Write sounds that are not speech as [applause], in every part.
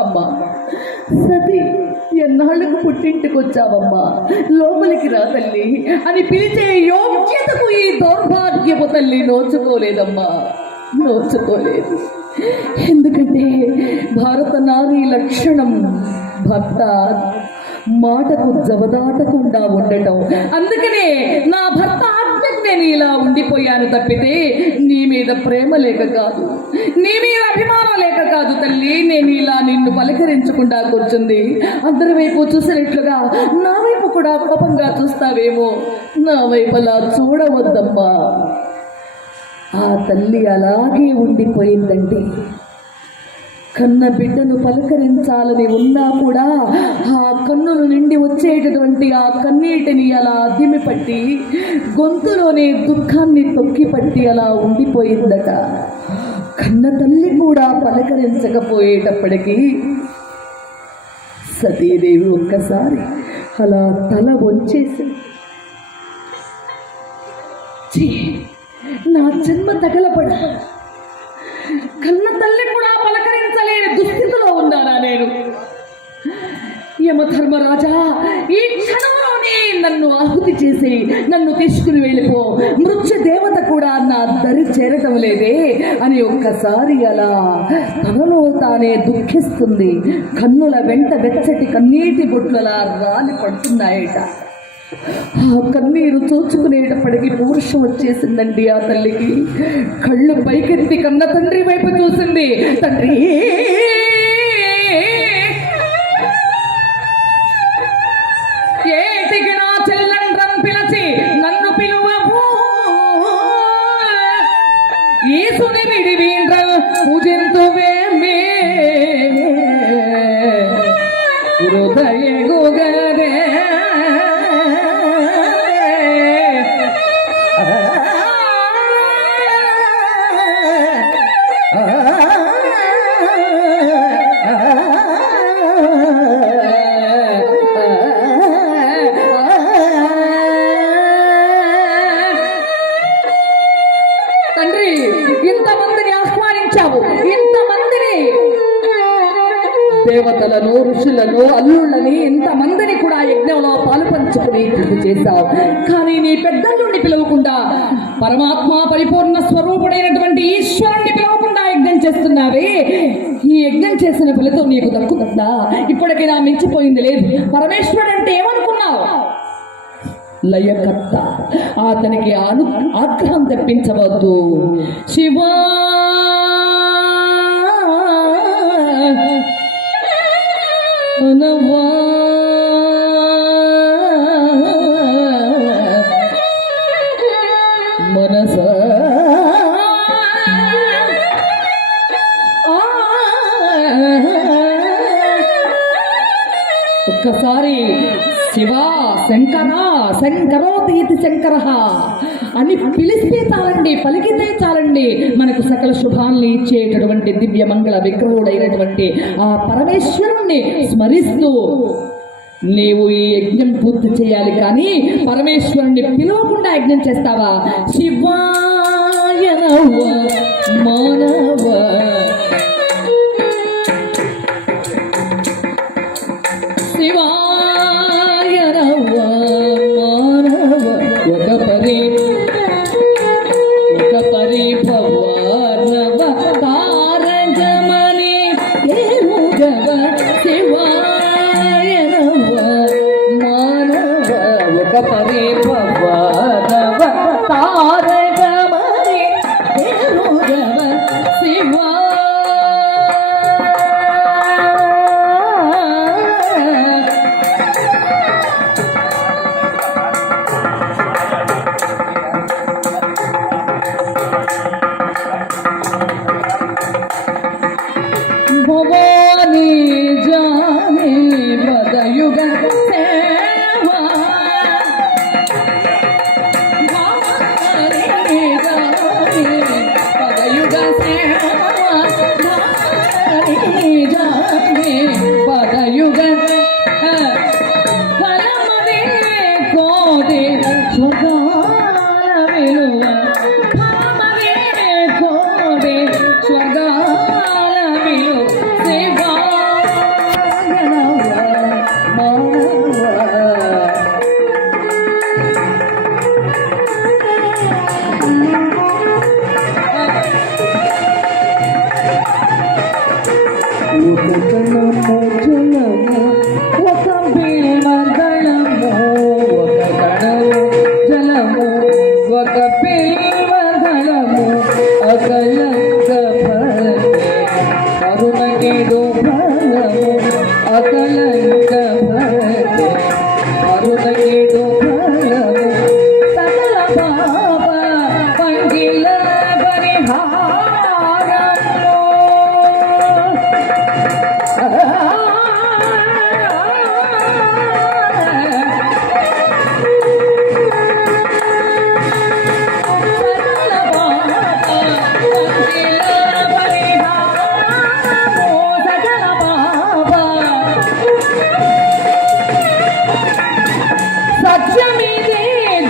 అమ్మా. సతీ ఎన్నాళ్ళకు పుట్టింటికి వచ్చావమ్మా? లోపలికి రా తల్లి. అని పిలిచే యోగ్యతకు ఈ దౌర్భాగ్యపు తల్లి నోచుకోలేదమ్మా. నోచుకోలేదు. ఎందుకంటే భారత నారీ లక్షణం భర్త మాటకు జవదాటకుండా ఉండటం. అందుకనే నా భర్త నేను ఇలా ఉండిపోయాను తప్పితే నీ మీద ప్రేమ లేక కాదు. నీ మీద అభిమానం లేక కాదు తల్లి. నేను ఇలా నిన్ను పలకరించకుండా కూర్చుంది. అందరి వైపు చూసినట్లుగా నా వైపు కూడా కోపంగా చూస్తావేమో. నా వైపు అలా చూడవద్దమ్మా. ఆ తల్లి అలాగే ఉండిపోయిందండి. కన్న బిడ్డను పలకరించాలని ఉన్నా కూడా ఆ కన్నుల నుండి వచ్చేటటువంటి ఆ కన్నీటిని అలా అదిమిపట్టి గొంతులోనే దుఃఖాన్ని తొక్కిపట్టి అలా ఉండిపోయిందట. కన్న తల్లి కూడా పలకరించకపోయేటప్పటికీ సతీదేవి ఒక్కసారి అలా తల వంచేసి ఛీ, నా జన్మ తగలబడ కన్న తల్లి కూడా యమధర్మరాజా ఈ క్షణంలోనే నన్ను ఆహుతి చేసి నన్ను తీసుకుని వెళ్ళిపో. మృత్యు దేవత కూడా నా దరి చేరటం లేదే అని ఒక్కసారి అలా తనలో తానే దుఃఖిస్తుంది. కన్నుల వెంట వెచ్చటి కన్నీటి బొట్లలా రాలి పడుతున్నాయట. ఆ కన్నీరు చూచుకునేటప్పటికి పౌరుషం వచ్చేసిందండి ఆ తల్లికి. కళ్ళు పైకెత్తి కన్న తండ్రి వైపు చూసింది. తండ్రి! ఇంతమందిని ఆహ్వానించావు. ఇంతమందిని దేవతలను ఋషులను అల్లుళ్ళని ఇంతమందిని కూడా యజ్ఞంలో పాలు పంచుకుని కృషి చేశావు. కానీ నీ పెద్దల్లుండి పిలవకుండా పరమాత్మ పరిపూర్ణ స్వరూపుడైనటువంటి ఈశ్వరుణ్ణి పిలవకుండా యజ్ఞం చేస్తున్నావే. ఈ యజ్ఞం చేసిన ఫలితం నీకు దక్కుతుందా? ఇప్పటికైనా మించిపోయింది లేదు. పరమేశ్వరుడు అంటే ఏమన్నా లయకర్త. అతనికి అను ఆగ్రహం తెప్పించవద్దు. శివా! అనవా మనస! ఒక్కసారి శివ శంకర శంకరోతి ఇది శంకర. అని పిలిస్తే చాలండి పలికితే చాలండి మనకు సకల శుభాల్ని ఇచ్చేటటువంటి దివ్య మంగళ విగ్రహుడైనటువంటి ఆ పరమేశ్వరుణ్ణి స్మరిస్తూ నీవు ఈ యజ్ఞం పూర్తి చేయాలి కానీ పరమేశ్వరుణ్ణి పిలవకుండా యజ్ఞం చేస్తావా? శివాయ నమః Thank [laughs] you.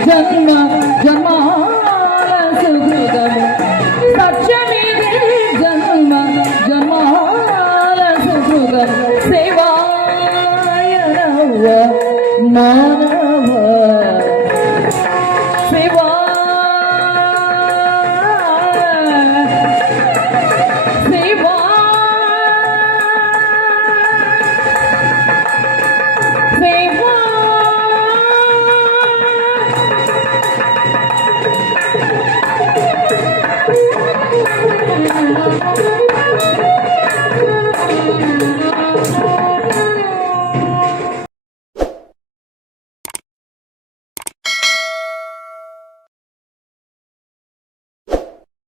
జన్మ జన్మా